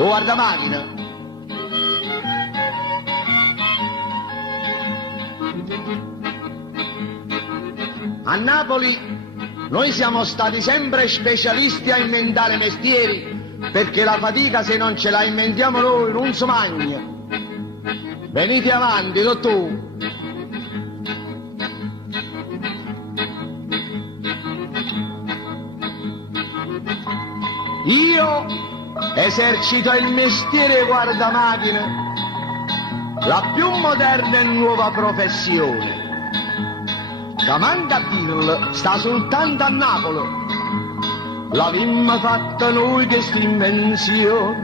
o guardamacchina. A Napoli noi siamo stati sempre specialisti a inventare mestieri, perché la fatica se non ce la inventiamo noi non si mangia. Venite avanti, dottore. Io esercito il mestiere guardamacchine, la più moderna e nuova professione. Che manca a dirlo, sta soltanto a Napoli. L'avemmo fatta noi questa invenzione.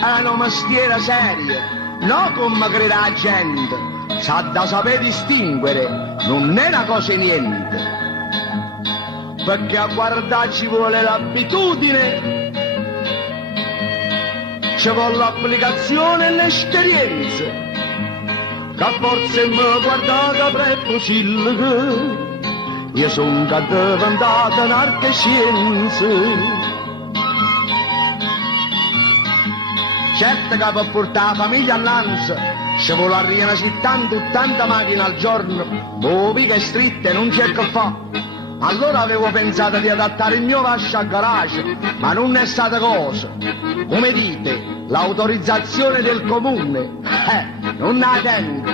È una mestiere seria, no come crede la gente. S'ha da sapere distinguere, non è una cosa niente. Perché a guardare ci vuole l'abitudine, ci vuole l'applicazione e l'esperienza, che forse mi guardate preposillo che io sono diventata un'arte e scienza. Certo che per portare la famiglia all'ansia ci vuole arrivare tanto 80 macchine al giorno, ma che è stretta e non c'è che fa. Allora avevo pensato di adattare il mio vascio a garage, ma non è stata cosa. Come dite, l'autorizzazione del comune, non la tengo.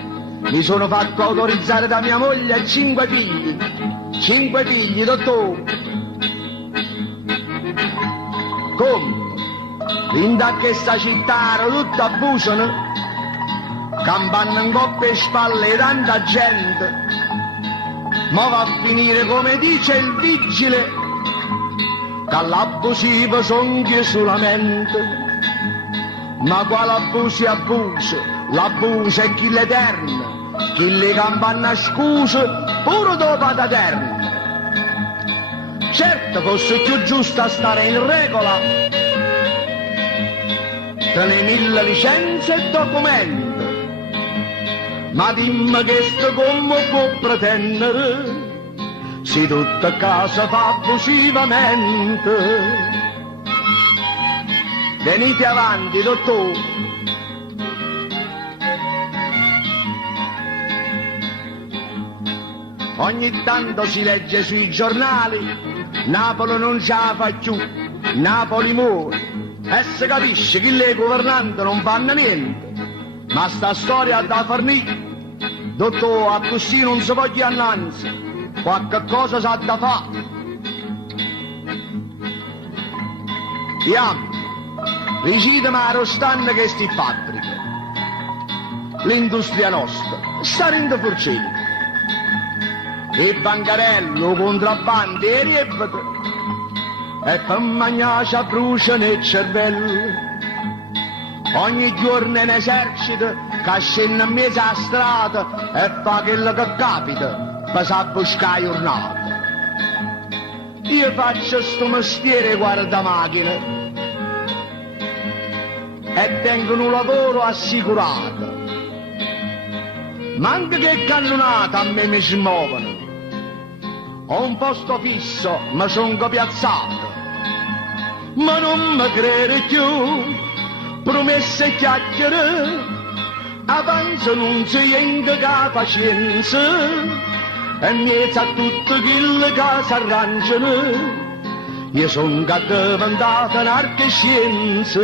Mi sono fatto autorizzare da mia moglie 5 figli. 5 figli, dottore. Come? In da questa città ero tutto a bucino, campando in coppia e spalle tanta gente. Ma va a finire come dice il vigile, che l'abusivo son io solamente. Ma quale abuso? L'abuso è chi l'eterno, chi le campanna scusa pure dopo ad eterno. Certo fosse più giusto a stare in regola, tenere 1000 licenze e documenti. Ma dimmi che sto come può pretendere, se tutta casa fa abusivamente. Venite avanti, dottore. Ogni tanto si legge sui giornali, Napoli non ce la fa più, Napoli muore. E si capisce che le governanti non fanno niente. Ma sta storia da fornire. Dottore, a così non si può dire annanzi, qualche cosa s'ha da fare. Andiamo, recitami a Rostanna che sti fabbriche. L'industria nostra sta in forcella. Il bancarello, contrabbando e riebete, e per mangiare bruciano il cervello. Ogni giorno in esercito che scende in mezzo alla strada e fa quello che capita per s'abbuscare la giornata. Io faccio sto mestiere guardamacchine e tengo un lavoro assicurato. Ma anche che cannonata a me mi si muovono. Ho un posto fisso, ma sono piazzato. Ma non mi crede più. Promesse e chiacchiere, avanza non si indica pazienza, e in mezzo a tutto quello che si arrangiano, io sono diventata un'arte e scienza.